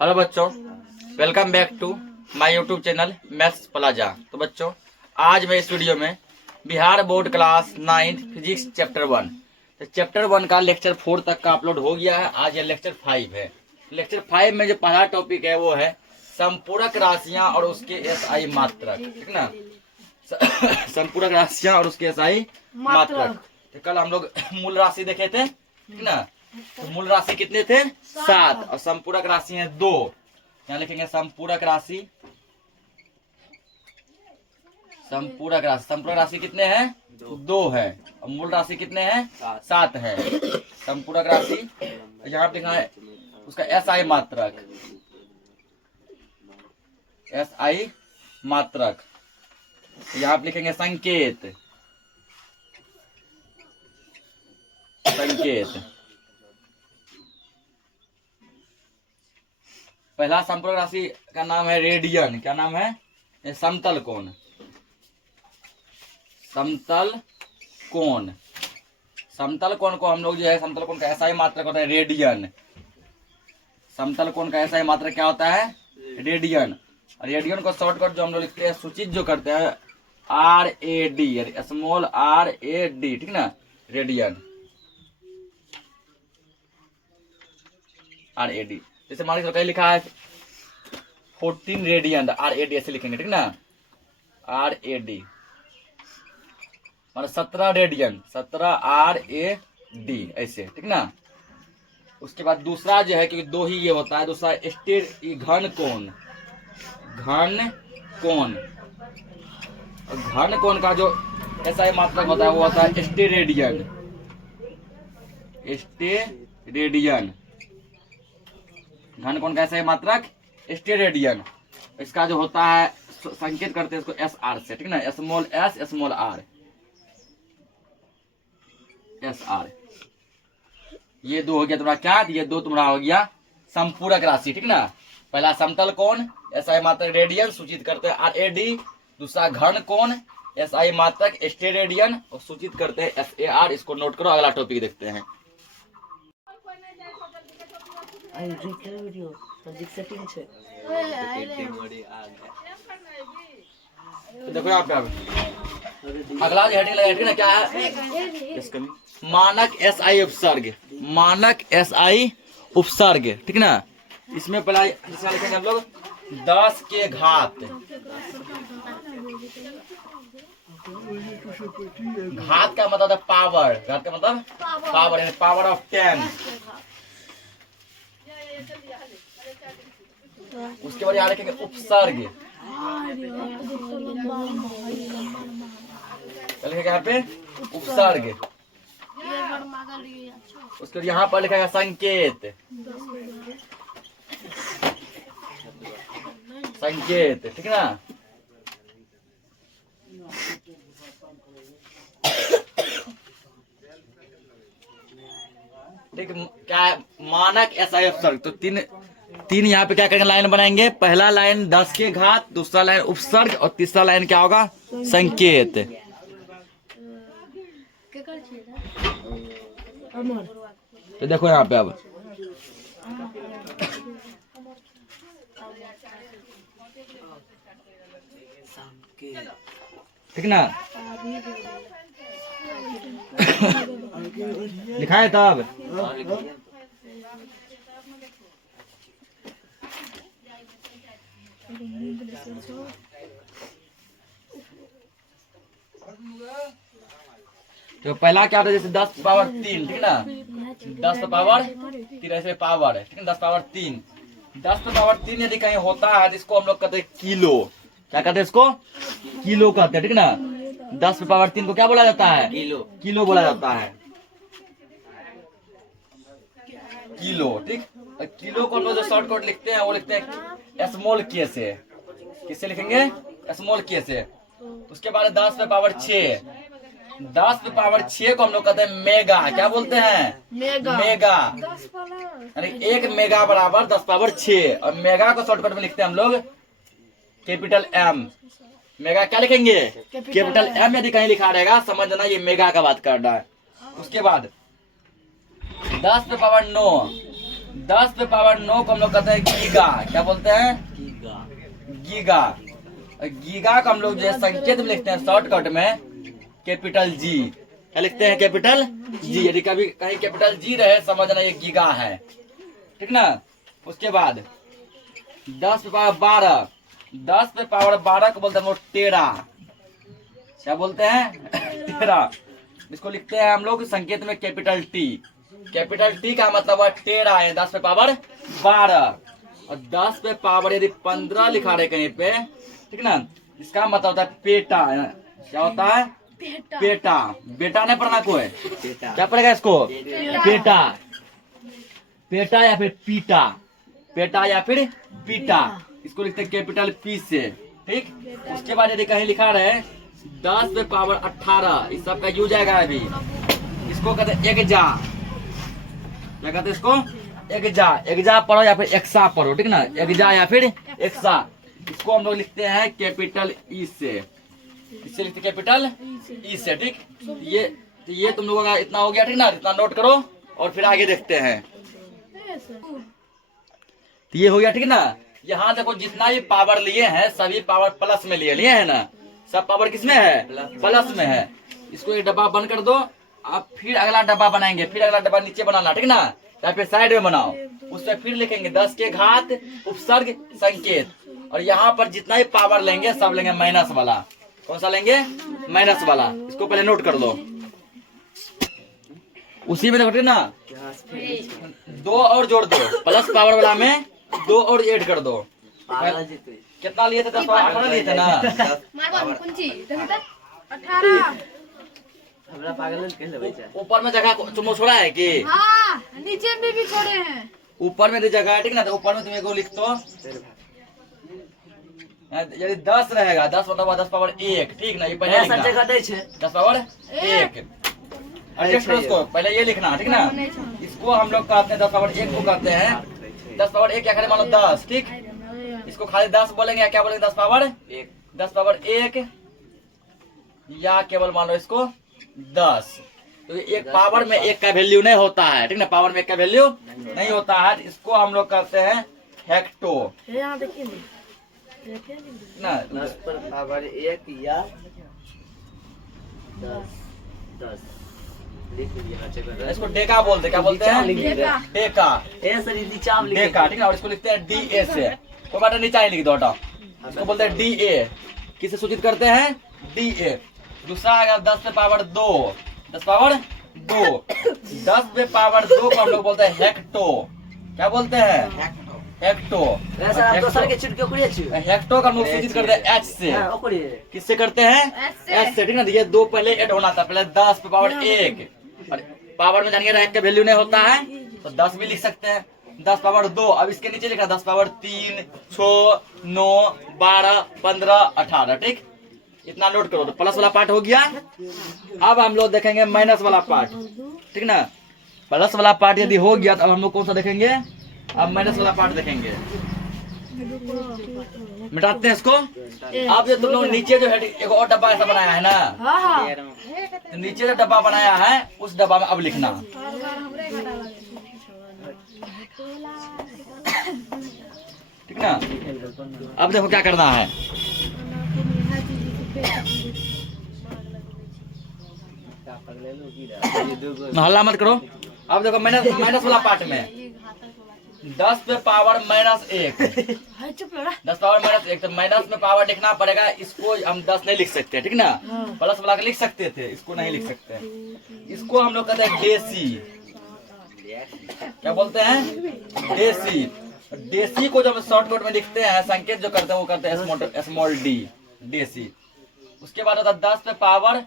Hello बच्चों, welcome back to my YouTube channel Maths Plaza. तो बच्चों, आज मैं इस वीडियो में Bihar board class 9 physics chapter 1 तो चैप्टर 1 का लेक्चर 4 तक का अपलोड हो गया है। आज ये लेक्चर 5 है। लेक्चर 5 में जो पहला टॉपिक है वो है संपूरक राशियां और उसके एसआई मात्रक। ठीक ना, संपूरक राशियां और उसके एसआई मात्रक। तो कल हम लोग मूल राशि देखे थे, ठीक ना। तो मूल राशि कितने थे? 7 और संपूरक राशि है 2। यहाँ लिखेंगे संपूरक राशि। संपूरक राशि कितने हैं? 2 है। और मूल राशि कितने हैं? 7 है। संपूरक राशि यहाँ पे लिखा है उसका एसआई मात्रक। एसआई मात्रक यहाँ पे लिखेंगे संकेत। संकेत पहला संपूरक राशि का नाम है रेडियन। क्या नाम है? समतल कोण। समतल कोण। समतल कोण को हम लोग जो है, समतल कोण का एसआई मात्रक होता है रेडियन। समतल कोण का एसआई मात्रक क्या होता है? रेडियन। और रेडियन को शॉर्टकट जो हम लोग लिखते हैं, सूचित जो करते हैं RAD, स्मॉल RAD, ठीक ना, रेडियन। RAD जैसे मान लीजिए कहीं लिखा है 14 रेडियन, RAD ऐसे लिखेंगे, ठीक ना। RAD मतलब 17 रेडियन, 17 RAD ऐसे, ठीक ना। उसके बाद दूसरा जो है, क्योंकि 2 ही ये होता है, दूसरा घन कोण। घन कोण। घन कोण का जो एसआई मात्रक होता है वो होता है स्टेरेडियन। स्टेरेडियन घन कोण का एसआई मात्रक स्टेरेडियन। इसका जो होता है संकेत करते हैं इसको SR से, ठीक ना, small S small R, SR। ये 2 हो गया तुम्हारा क्या? ये 2 तुम्हारा हो गया संपूरक राशि, ठीक ना। पहला समतल कोण एसआई मात्रक रेडियन, सूचित करते हैं RAD। दूसरा घन कोण एसआई मात्रक स्टेरेडियन और सूचित करते हैं SAR। इसको नोट करो, अगला टॉपिक देखते हैं। देखो यहाँ पे अगला हेडिंग लगा ना, क्या है? मानक एसआई उपसर्ग। मानक एसआई उपसर्ग, ठीक ना। इसमें पहला लिखेंगे हम लोग 10 के घात। घात का मतलब है पावर। घात का मतलब पावर है, पावर ऑफ 10। उसके बाद यहाँ लिखेंगे उपसर्ग। लिखेगा यहाँ पे उपसर्ग। उसके बाद यहाँ पर लिखेगा संकेत। संकेत, ठीक ना। ठीक, क्या है? मानक एसआई उपसर्ग। तो तीन यहाँ पे क्या करेंगे? लाइन बनाएंगे। पहला लाइन 10 के घात, दूसरा लाइन उपसर्ग और तीसरा लाइन क्या होगा? संकेत। तो देखो यहाँ पे अब ठीक ना, लिखा है तब। तो पहला क्या होता है? जैसे 10 पावर 3, ठीक ना, 10 पावर 3 ऐसे पावर है, ठीक है, 10 पावर 3। 10 पावर 3 यदि कहीं होता है तो इसको हम लोग कहते हैं किलो। क्या कहते हैं इसको? किलो कहते हैं, ठीक ना। 10 पावर 3 को क्या बोला जाता है? किलो बोला जाता है। किलो, ठीक। किलो को हम लोग जो शॉर्टकट लिखते हैं वो लिखते हैं स्मॉल के से। किससे लिखेंगे? स्मॉल के से। उसके बाद 10 पे पावर 6। 10 पे पावर 6 को हम लोग कहते हैं मेगा। क्या बोलते हैं? मेगा। यानी 1 मेगा बराबर 10 पावर 6। और मेगा को शॉर्टकट में लिखते हैं हम लोग कैपिटल M। मेगा क्या लिखेंगे? Capital M। यदि कहीं लिखा रहेगा समझना ये मेगा का बात कर रहा है। उसके बाद 10 पे पावर 9। 10 पे पावर 9 को हम लोग कहते हैं गीगा। क्या बोलते हैं? गीगा। गीगा को हम लोग जो है संकेत में लिखते हैं शॉर्टकट में कैपिटल जी। क्या लिखते हैं? Capital G. यदि कभी कहीं कैपिटल जी रहे समझना ये गीगा है, ठीक ना। उसके बाद 10 पे पावर 12, 10 पे पावर 12 को बोलते हैं हम लोग टेरा। क्या बोलते हैं? टेरा। इसको लिखते हैं हम लोग संकेत में कैपिटल टी। कैपिटल टी का मतलब है टेरा है 10 पे पावर 12। और 10 पे पावर यदि 15 लिखा रहे कहीं पे, ठीक ना, इसका मतलब होता है पेटा। क्या होता है? पेटा। बेटा नहीं पढ़ना कोई, क्या पड़ेगा इसको? पेटा। पेटा या फिर पीटा। पेटा या फिर पीटा, इसको लिखते हैं कैपिटल पी से, ठीक। उसके बाद यदि कहीं लिखा रहे 10 पे पावर 18, इस सब का यूज आएगा अभी। इसको कहते हैं एग्जा। क्या कहते हैं इसको? एग्जा। एग्जा पढ़ो या फिर एक्सा पढ़ो, ठीक ना। एग्जा या फिर एक्सा, इसको हम लोग लिखते हैं कैपिटल ई से। इससे लिखते कैपिटल ई से, ठीक। ये तुम लोगों का इतना हो गया, ठीक ना। इतना नोट करो और फिर आगे देखते हैं। तो ये हो गया, ठीक ना। यहाँ देखो जितना भी पावर लिए हैं सभी पावर प्लस में लिए हैं ना। सब पावर किसमें है? प्लस में है। इसको एक डब्बा बंद कर दो, अब फिर अगला डब्बा बनाएंगे। फिर अगला डब्बा नीचे बनाना, ठीक ना, या फिर साइड में बनाओ। उससे फिर लिखेंगे 10 के घात उपसर्ग संकेत। और यहाँ पर जितना भी पावर लेंगे सब लेंगे माइनस वाला। कौन सा लेंगे? माइनस वाला। इसको पहले नोट कर लो। उसी में देखो ना, 2 और जोड़ दो। प्लस पावर वाला में 2 और ऐड कर दो। कितना लिए थे? 10 पावर 18 लिए थे ना। 18 ऊपर में जगह तुम छोड़ा है कि? हाँ, नीचे में भी छोड़े हैं। ऊपर में जगह है, ठीक ना। तो ऊपर में तुम्हें को लिख दो। यदि 10 रहेगा, 10 मतलब 10 पावर 1, ठीक ना। ये पहले लिखना 10 पावर 1। एडजस्ट करो उसको, पहले ये लिखना, ठीक ना। इसको हम लोग कहते हैं 10 पावर 1 को कहते हैं 10 पावर 1 या खाली मान लो 10, ठीक। इसको खाली 10 बोलेंगे या क्या बोलेंगे? 10 पावर 1। 10 पावर 1 या केवल मान लो इसको 10। तो एक पावर में 1 का वैल्यू नहीं होता है, ठीक ना। पावर में 1 का वैल्यू नहीं होता है। इसको हम लोग कहते हैं हेक्टो ना। 10 पर पावर 1 या 10 लिख लिया। इसको डेका बोलते, क्या बोलते हैं? डेका। डेका। डेका, ठीक है। और इसको लिखते हैं DA से। कोई बात नीचे ही लिख दो, हटाओ। इसको बोलते हैं DA। किसे सूचित करते हैं? DA। दूसरा आएगा 10 पे पावर 2। 10 पावर 2। 10 पे पावर 2 को हम लोग बोलते हैं हेक्टो। क्या बोलते हैं? हेक्टो। हेक्टो का हम लोग सूचित करते हैं H से। किससे करते हैं? H से, ठीक ना। ये 2 पहले ऐड होना था। पहले 10 पे पावर 1 और पावर में जानिए रैंक का वैल्यू नहीं होता है तो 10 भी लिख सकते हैं। 10 पावर 2। अब इसके नीचे लिखा 10 पावर 3, 6, 9, 12, 15, 18, ठीक। इतना नोट करो। तो प्लस वाला पार्ट हो गया। अब हम लोग देखेंगे माइनस वाला पार्ट, ठीक ना। प्लस वाला पार्ट यदि हो गया तो अब हम लोग कौन सा देखेंगे? अब माइनस वाला पार्ट देखेंगे। मिटाते हैं इसको। अब ये तुम लोग नीचे जो है एक और डब्बा ऐसा बनाया है ना, तो नीचे जो डब्बा बनाया है उस डब्बा में अब लिखना, ठीक ना। अब देखो क्या करना है। हल्ला मत करो। अब देखो माइनस वाला पार्ट में 10 पे पावर -1। 10 पावर -1 तो माइनस में पावर लिखना पड़ेगा। इसको हम 10 नहीं लिख सकते, ठीक ना। प्लस वाला लिख सकते थे, इसको नहीं लिख सकते। इसको हम लोग कहते हैं डेसी। क्या बोलते हैं? डेसी। डेसी को जब शॉर्टकट में लिखते हैं संकेत जो करते हैं वो करते हैं स्मॉल डी, डेसी। उसके बाद होता है 10 पे पावर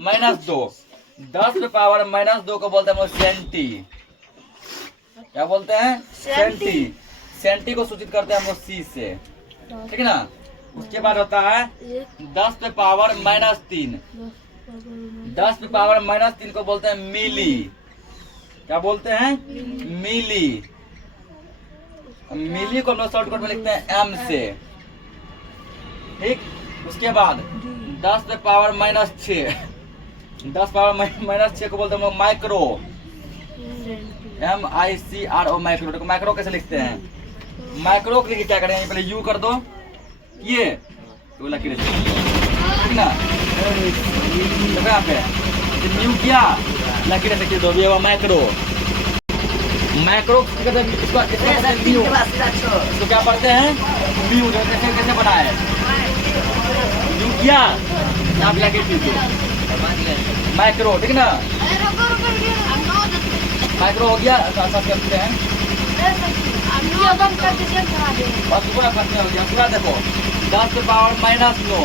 -2। 10 पे पावर -2 को बोलते हैं सेंटी। क्या बोलते हैं? सेंटी। सेंटी को सूचित करते हैं हम लोग C से, ठीक है ना। उसके बाद होता है 10 पे पावर -3। 10 पे पावर -3 को बोलते हैं मिली। क्या बोलते हैं? मिली। मिली को हम लोग शॉर्टकट में लिखते हैं M से, ठीक। उसके बाद 10 पे पावर -6। 10 पावर -6 को बोलते हैं हम लोग माइक्रो। MICRO micro. देखो माइक्रो कैसे लिखते हैं, माइक्रो के लिए क्या करेंगे, पहले यू कर दो, ये तो लकीर से ठीक ना, देखो यहाँ पे न्यू किया, लकीर से दो, ये हुआ माइक्रो। माइक्रो इसको क्या पढ़ते हैं, म्यू। कैसे कैसे बना है, न्यू किया, यहाँ पे लकीर माइक्रो, ठीक ना। माइक्रो हो गया, करते हैं बस पूरा खत्म हो गया। उसके बाद देखो 10 पे पावर -9,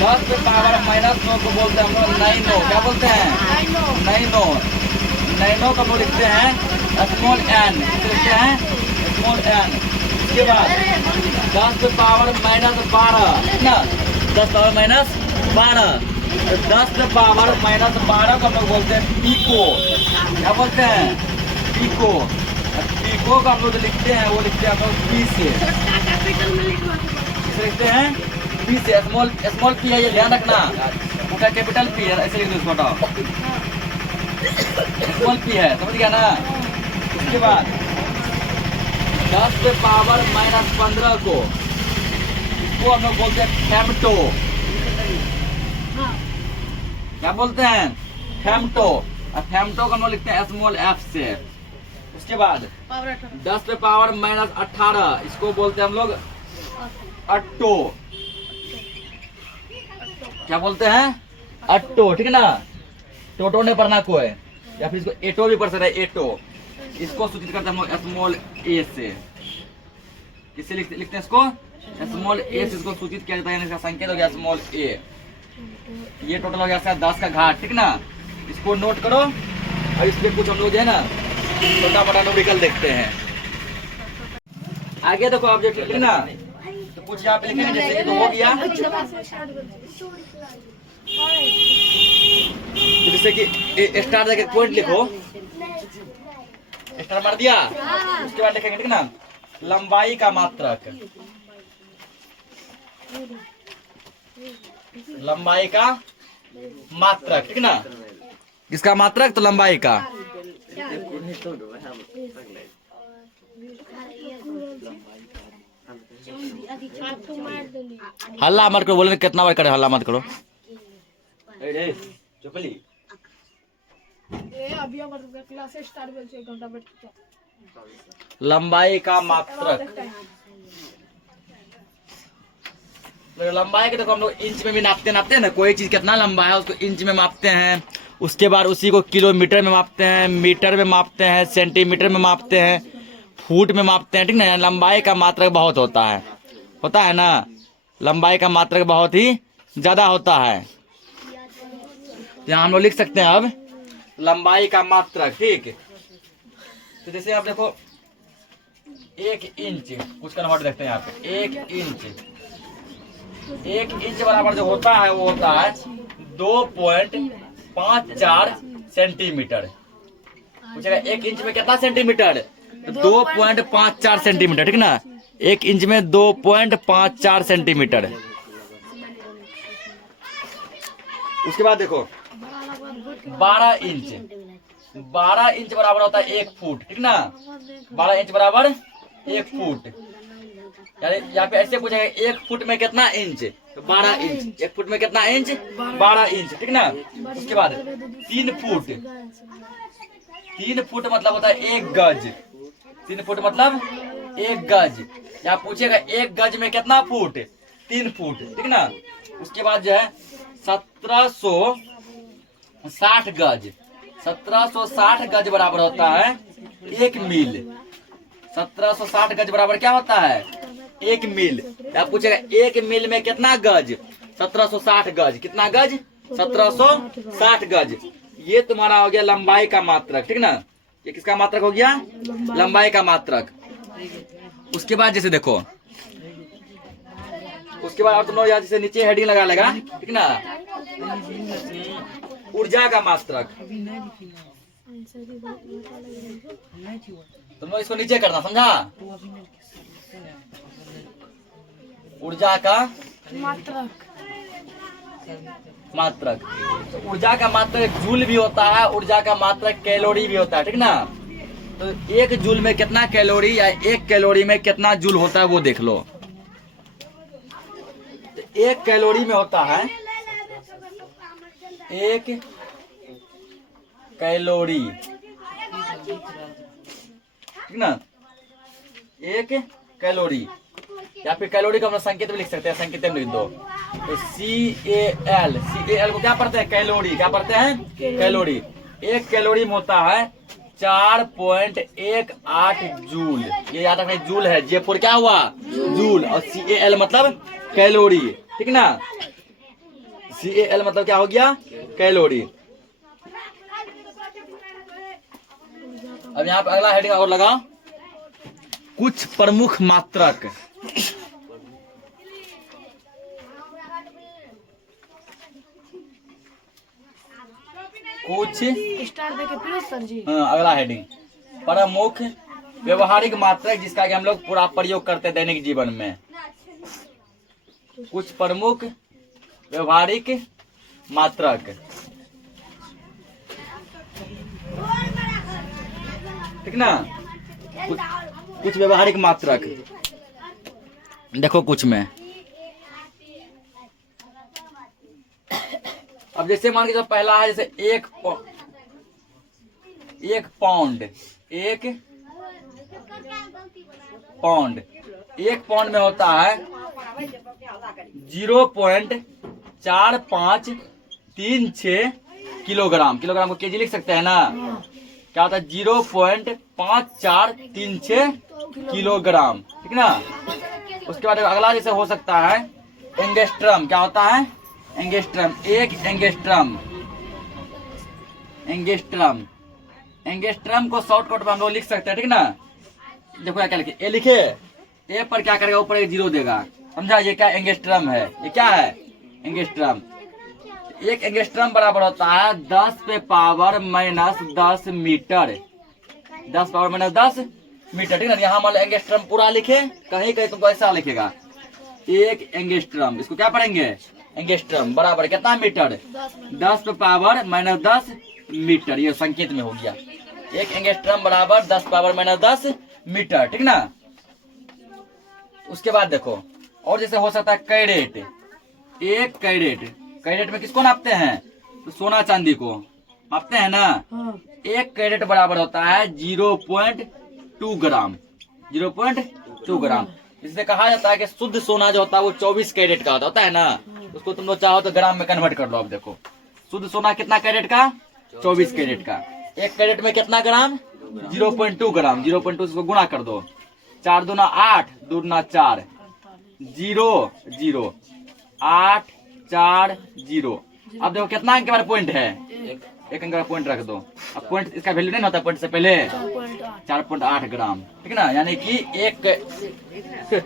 10 पे पावर -9 को बोलते हैं हम लोग नाइनो। क्या बोलते हैं, नाइनो। नाइनो का हम लोग लिखते हैं स्मॉल n, लिखते हैं स्मॉल n। उसके बाद 10 पे पावर -12 ना, 10 पावर -12, 10 पे पावर -12 को हम लोग बोलते हैं पीको। क्या बोलते हैं, पीको। पीको का हम लोग लिखते हैं, वो लिखते हैं हम लोग पी से, लिखते हैं पी से। स्मॉल पी है, ये ध्यान रखना, उनका कैपिटल पी है, ऐसे लिख दो इसको, स्मॉल पी है, समझ गया ना। उसके बाद 10 पे पावर -15 को, इसको हम लोग बोलते हैं फेमटो। क्या बोलते हैं, फेमटो। फेमटो का हम लोग लिखते हैं स्मॉल एफ से। उसके बाद 10 पे पावर -18, इसको बोलते हैं हम लोग अट्टो। क्या बोलते हैं, अट्टो, ठीक है ना। टोटो नहीं पढ़ना कोई, या फिर इसको एटो भी पढ़ सकते हैं, एटो। इसको सूचित करते हैं हम लोग स्मॉल ए से। किससे लिखते हैं इसको, स्मॉल ए से इसको सूचित किया जाता है, इसका संकेत हो गया स्मॉल ए। ये टोटल हो गया 10 का घात, ठीक ना। इसको नोट करो, और इस पे कुछ हम लोग जो है ना छोटा बड़ा न्यूमेरिकल देखते हैं। आगे देखो आप जो ठीक है ना, तो कुछ यहाँ पे लिखेंगे, जैसे कि तो हो गया, तो जैसे कि स्टार देके पॉइंट लिखो, स्टार मार दिया। उसके बाद लिखेंगे, ठीक ना, लंबाई का मात्रक, लंबाई का मात्रक, ठीक ना। किसका मात्रक, तो लंबाई का। हल्ला मत करो, बोले कितना बार करे, हल्ला मत करो। लंबाई का मात्रक, लंबाई के देखो हम लोग इंच में भी नापते हैं ना, कोई चीज कितना लंबा है उसको इंच में मापते हैं। उसके बाद उसी को किलोमीटर में मापते हैं, मीटर में मापते हैं, सेंटीमीटर में मापते हैं, फुट में मापते हैं, ठीक ना। लंबाई का मात्रक बहुत होता है ना, लंबाई का मात्रक बहुत ही ज्यादा होता है। यहाँ हम लोग लिख सकते हैं अब लंबाई का मात्रक, ठीक। तो जैसे आप देखो 1 इंच, कुछ कन्वर्ट देखते हैं यहाँ पे, 1 इंच बराबर जो होता है वो होता है 2.54 सेंटीमीटर। पूछेगा 1 इंच में कितना सेंटीमीटर, 2.54 सेंटीमीटर, ठीक ना। 1 इंच में 2.54 सेंटीमीटर। उसके बाद देखो 12 इंच, 12 इंच बराबर होता है 1 फुट, ठीक ना। 12 इंच बराबर 1 फुट। यहाँ पे ऐसे पूछेगा 1 फुट में कितना इंच, तो 12 इंच। 1 फुट में कितना इंच, 12 इंच, ठीक ना। उसके बाद 3 फुट, 3 फुट मतलब होता है 1 गज। 3 फुट मतलब 1 गज। यहाँ पूछेगा 1 गज में कितना फुट, 3 फुट, ठीक ना। उसके बाद जो है 1760 गज, 1760 गज बराबर होता है 1 मील। 1760 गज बराबर क्या होता है, 1 मील। आप पूछेगा 1 मील में कितना गज, 1760 गज। कितना गज, 1760 गज। ये तुम्हारा हो गया लंबाई का मात्रक, ठीक ना। ये किसका मात्रक हो गया, लंबाई का मात्रक। उसके बाद जैसे देखो, उसके बाद और तुम लोग जैसे नीचे हेडिंग लगा लेगा, ठीक ना, ऊर्जा का मात्रक। तुम लोग इसको नीचे करना, समझा। ऊर्जा का मात्रक, तो ऊर्जा का मात्रक जूल भी होता है, ऊर्जा का मात्रक कैलोरी भी होता है, ठीक ना। तो 1 जूल में कितना कैलोरी या 1 कैलोरी में कितना जूल होता है वो देख लो। तो 1 कैलोरी में होता है 1 कैलोरी, ठीक ना, 1 कैलोरी, या फिर कैलोरी को हम संकेत में लिख सकते हैं, संकेत में लिख दो। तो CAL को क्या पढ़ते हैं? कैलोरी। क्या पढ़ते हैं? कैलोरी। 1 कैलोरी में होता है 4.18 जूल। ये याद रखना, जूल है, J4 क्या हुआ? जूल, और CAL मतलब कैलोरी, ठीक ना। CAL मतलब क्या हो गया? कैलोरी। अब यहाँ पे अगला हेडिंग और लगाओ, कुछ प्रमुख मात्रक। कुछ स्टार्ट देके प्लीज सर जी। अगला हेडिंग, प्रमुख व्यवहारिक मात्रक जिसका कि हम लोग पूरा प्रयोग करते हैं दैनिक जीवन में। कुछ प्रमुख व्यवहारिक मात्रक, ठीक ना। कुछ व्यवहारिक मात्रक देखो, कुछ में अब जैसे मान के जो पहला है, जैसे 1 पाउंड, 1 पाउंड, 1 पाउंड में होता है 0.4536 किलोग्राम। किलोग्राम को केजी लिख सकते हैं ना। क्या होता है? 0.5436 किलोग्राम, ठीक ना। उसके बाद अगला जैसे हो सकता है एंगस्ट्रम। क्या होता है? Angstrom, 1 angstrom. एंगस्ट्रम को शॉर्टकट में हम लोग लिख सकते हैं, ठीक ना। देखो क्या लिखे, ए लिखे, ए पर क्या करेगा? ऊपर एक 0 देगा, समझा। ये क्या एंगस्ट्रम है? ये क्या है? एंगस्ट्रम। 1 एंगस्ट्रम बराबर होता है 10⁻⁻10 मीटर। 10⁻⁻10 मीटर, ठीक ना। यहाँ मान लो एंगस्ट्रम पूरा लिखे, कहीं कहीं तुमको ऐसा लिखेगा 1 एंगस्ट्रम। इसको क्या पढ़ेंगे? एंगस्ट्रम बराबर कितना मीटर? 10⁻⁻10 मीटर। ये संकेत में हो गया, 1 एंगस्ट्रम बराबर 10⁻⁻10 मीटर, ठीक ना। उसके बाद देखो और जैसे हो सकता है कैरेट। 1 कैरेट, कैरेट में किसको नापते हैं? तो सोना चांदी को नापते हैं ना। 1 कैरेट बराबर होता है 0.2 ग्राम। 0.2 ग्राम। इससे कहा जाता है कि शुद्ध सोना जो होता है वो 24 कैरेट का होता है ना। उसको तुम लोग चाहो तो ग्राम में कन्वर्ट कर लो। अब देखो शुद्ध सोना कितना कैरेट का? 24 कैरेट का। 1 कैरेट में कितना ग्राम? 0.2 ग्राम। 0.2 से गुणा कर दो, 4 दूना 8, 2 दूना 4, 0 0 8 4 0। अब देखो कितना अंक के बाद पॉइंट है? 1 अंक का पॉइंट रख दो। अब पॉइंट इसका वैल्यू नहीं होता पॉइंट से पहले 4.8 ग्राम, ठीक ना। यानी कि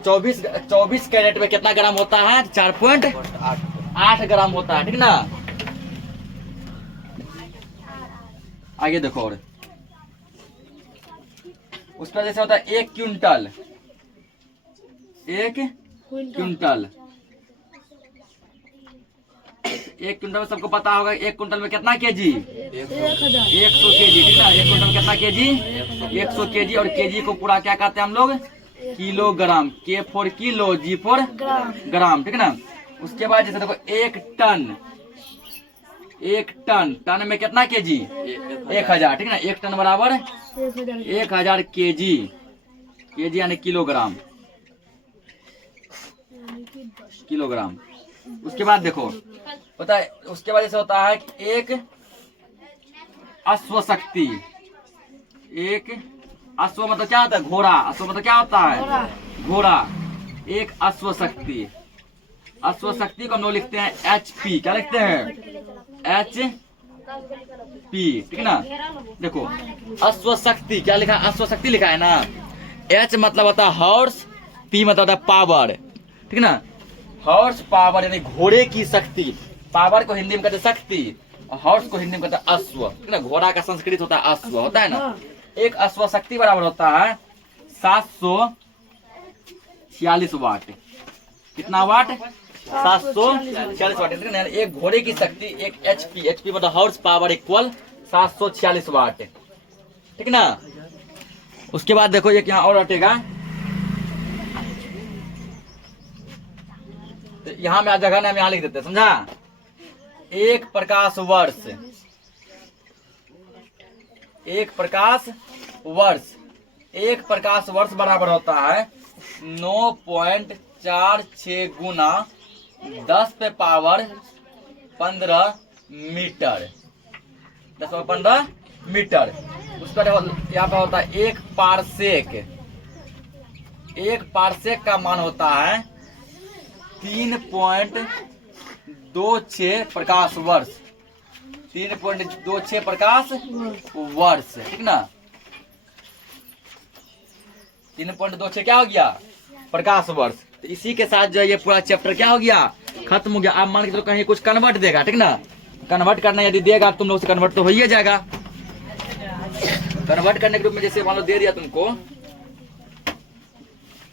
24 कैरेट में कितना ग्राम होता है? 4.8 ग्राम होता है, ठीक ना। आगे देखो और उस पर जैसे होता है 1 क्विंटल। 1 क्विंटल, 1 क्विंटल में सबको पता होगा 1 क्विंटल में कितना केजी? 100 केजी, ठीक ना। 1 क्विंटल में कितना केजी? 100 केजी। और केजी को पूरा क्या कहते हैं हम लोग? Kilogram. K for kilo, G for gram, ठीक ना। उसके बाद जैसे देखो 1 टन। 1 टन, टन में कितना केजी? 1000, ठीक ना। 1 टन बराबर 1000 केजी। केजी यानी किलोग्राम, किलोग्राम। उसके बाद देखो पता है, उसके बाद जैसे होता है कि 1 अश्वशक्ति। 1 अश्व मतलब क्या होता है? घोड़ा। अश्व मतलब क्या होता है? घोड़ा। 1 अश्वशक्ति। अश्वशक्ति को हम लोग लिखते हैं HP। क्या लिखते हैं? HP, ठीक ना। देखो अश्वशक्ति क्या लिखा? अश्वशक्ति लिखा है ना। H मतलब होता है हॉर्स, P मतलब होता है पावर, ठीक ना। हॉर्स पावर यानी घोड़े की शक्ति। पावर को हिंदी में कहते हैं शक्ति, और हॉर्स को हिंदी में कहते हैं अश्व, ठीक ना। घोड़ा का संस्कृत होता है अश्व, होता है ना। 1 अश्व शक्ति बराबर होता है 746 वाट। कितना वाट? 746 वाट, ठीक ना। एक घोड़े की शक्ति, 1 HP। HP मतलब हॉर्स पावर इक्वल 746 वाट, ठीक ना। उसके बाद देखो एक यहाँ और हटेगा, तो यहाँ में जगह ना हम यहाँ लिख देते हैं, समझा। एक प्रकाश वर्ष, एक प्रकाश वर्ष, एक प्रकाश वर्ष बराबर होता है 9.46 गुना 10 पे पावर 15 मीटर, 10 पे 15 मीटर। उस पर यहाँ पर होता है एक पारसेक, एक पारसेक का मान होता है 3.26 प्रकाश वर्ष, 3.26 प्रकाश वर्ष, ठीक ना। 3.26 क्या हो गया, प्रकाश वर्ष। तो इसी के साथ जो है ये पूरा चैप्टर क्या हो गया, खत्म हो गया। आप मान के चलो कहीं कुछ कन्वर्ट देगा, ठीक ना, कन्वर्ट करना यदि देगा तुम लोग से कन्वर्ट तो हो ही जाएगा। कन्वर्ट करने के रूप में जैसे मान लो दे दिया तुमको,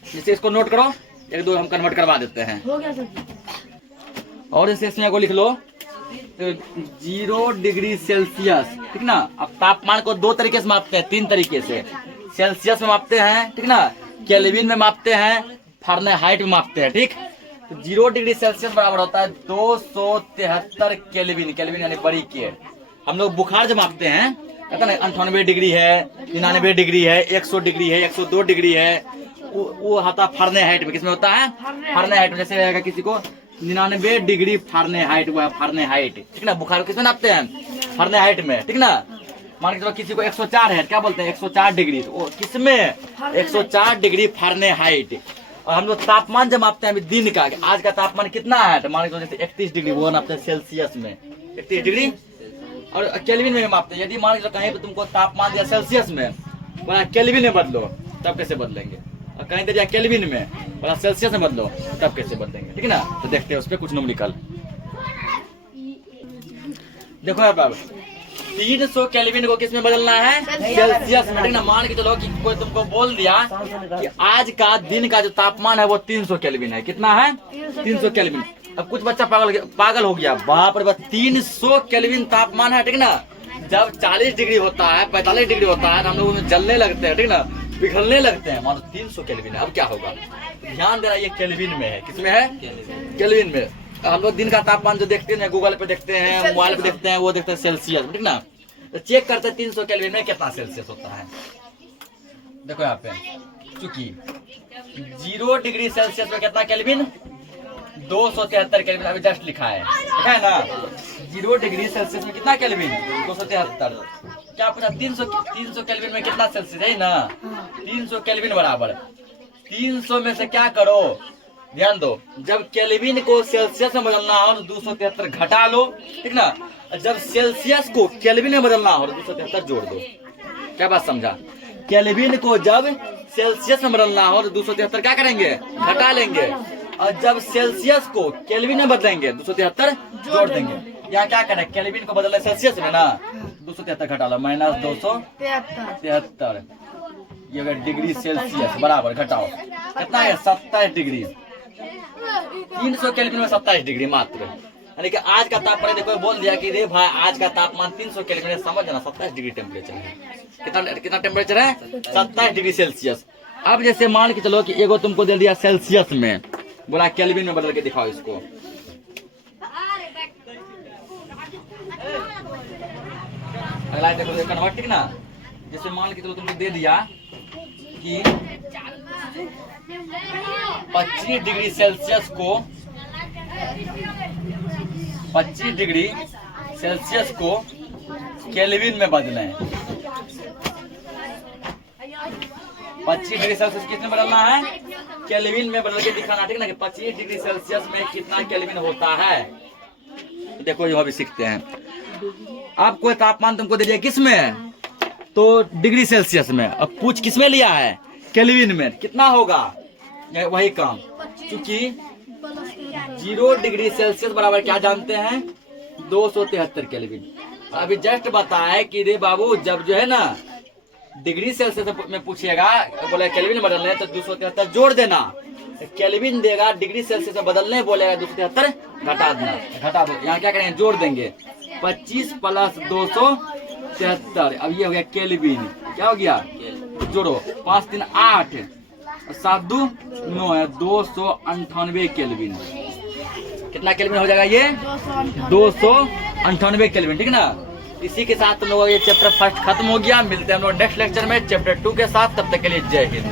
जैसे इसको नोट करो, एक दो हम कन्वर्ट करवा देते हैं। हो गया सर। और जैसे इसमें को लिख लो तो 0 डिग्री सेल्सियस, ठीक ना। अब तापमान को दो तरीके से मापते हैं, तीन तरीके से, सेल्सियस में मापते हैं, ठीक ना, केल्विन में मापते हैं, फ़ारेनहाइट में मापते हैं, ठीक। तो 0 डिग्री सेल्सियस बराबर होता है 273 केल्विन, केल्विन यानी बड़ी के। हम लोग बुखार जब मापते हैं कहते हैं 98 डिग्री है, 99 डिग्री है, 100 डिग्री है, 102 डिग्री है, वो होता है फ़ारेनहाइट में। किसमें होता है, फ़ारेनहाइट में। जैसे रहेगा किसी को 99 डिग्री फ़ारेनहाइट, हुआ फ़ारेनहाइट, ठीक ना। बुखार को किसमें नापते हैं, फ़ारेनहाइट में, ठीक ना। मान के चलो किसी को 104 है, क्या बोलते हैं 104 डिग्री, तो किसमें 104 डिग्री फ़ारेनहाइट। और हम लोग तापमान जब मापते हैं अभी दिन का, आज का तापमान कितना है, तो मान के चलो जैसे 31 डिग्री, वो नापते हैं सेल्सियस में 31 डिग्री, और केल्विन में मापते हैं। यदि मान के चलो कहीं पर तुमको तापमान दिया सेल्सियस में, बोला केल्विन में बदलो, तब कैसे बदलेंगे। और कहीं दे दिया केल्विन में, बोला सेल्सियस में बदलो, तब कैसे बदलेंगे, ठीक ना। तो देखते हैं उस पर कुछ न्यूमेरिकल। देखो यार बाबू, 300 केल्विन को किस में बदलना है, सेल्सियस में, ठीक ना। मान के चलो कि कोई तुमको बोल दिया कि आज का दिन का जो तापमान है वो 300 केल्विन है। कितना है, 300 केल्विन। अब कुछ बच्चा पागल हो गया, बाप रे बाप 300 केल्विन तापमान है, ठीक ना। जब 40 डिग्री होता है, 45 डिग्री होता है, हम लोग जलने लगते हैं, ठीक ना, पिघलने लगते हैं। मानो 300 केल्विन है, अब क्या होगा। ध्यान देना, ये केल्विन में है, किसमें है, केल्विन में। हम लोग दिन का तापमान जो देखते हैं, गूगल पे देखते हैं, मोबाइल पे देखते हैं, वो देखते हैं सेल्सियस, ठीक ना। तो चेक करते हैं 300 केल्विन में कितना सेल्सियस होता है। देखो यहाँ पे, चूंकि 0 डिग्री सेल्सियस में कितना केल्विन, 273 केल्विन, अभी जस्ट लिखा है, देखा है ना। 0 डिग्री सेल्सियस में कितना केल्विन, 273। क्या पूछा, 300 केल्विन में कितना सेल्सियस है ना, 300 केल्विन बराबर 300 में से क्या करो, ध्यान दो, जब केल्विन को सेल्सियस में बदलना हो तो 273 घटा लो, ठीक ना। जब सेल्सियस को केल्विन में बदलना हो तो 273 जोड़ दो। क्या बात समझा, केल्विन को जब सेल्सियस में बदलना हो तो 273 क्या करेंगे, घटा लेंगे। और जब सेल्सियस को केल्विन में बदलेंगे 273 जोड़ देंगे। यहाँ क्या करें, केल्विन को बदलना सेल्सियस में ना, 273 घटा लो, माइनस 273, ये अगर डिग्री सेल्सियस बराबर घटाओ कितना है, 27 डिग्री। 300 केल्विन में 27 डिग्री मात्र, यानी कि आज का तापमान। देखो बोल दिया कि रे भाई आज का तापमान 300 केल्विन है, समझ ना, 27 डिग्री टेम्परेचर है। कितना टेम्परेचर है, 27 डिग्री सेल्सियस। अब जैसे मान के चलो कि एगो तुमको दे दिया सेल्सियस में, बोला केल्विन में बदल के दिखाओ इसको। अगला देखो कन्वर्ट, ठीक ना। जैसे मान के चलो तुमको दे दिया कि 25 डिग्री सेल्सियस को 25 डिग्री सेल्सियस को केल्विन में बदलें। 25 डिग्री सेल्सियस कितने बदलना है, केल्विन में बदल के दिखाना, ठीक ना, कि 25 डिग्री सेल्सियस में कितना केल्विन होता है। देखो यहाँ भी सीखते हैं। अब कोई तापमान तुमको दे दिया किसमें, तो डिग्री सेल्सियस में। अब पूछ किसमें लिया है, केल्विन में, कितना होगा वही काम। क्योंकि 0 डिग्री सेल्सियस बराबर क्या जानते हैं, 273 केल्विन। अभी जस्ट बताया कि रे बाबू जब जो है ना डिग्री सेल्सियस में पूछेगा, बोले केल्विन बदलने तो 273 जोड़ देना, केल्विन देगा, डिग्री सेल्सियस में बदलने बोलेगा 273 घटा देना, घटा दो। यहाँ क्या करेंगे, जोड़ देंगे, 25 + 273, 73। अब ये हो गया केल्विन, क्या हो गया जोड़ो 5 3 8 और 7 2 9 है 298 केल्विन। कितना केल्विन हो जाएगा ये 298 केल्विन, ठीक है ना। इसी के साथ हम लोग ये चैप्टर फर्स्ट खत्म हो गया। मिलते हैं हम लोग नेक्स्ट लेक्चर में चैप्टर 2 के साथ। तब तक के लिए जय हिंद।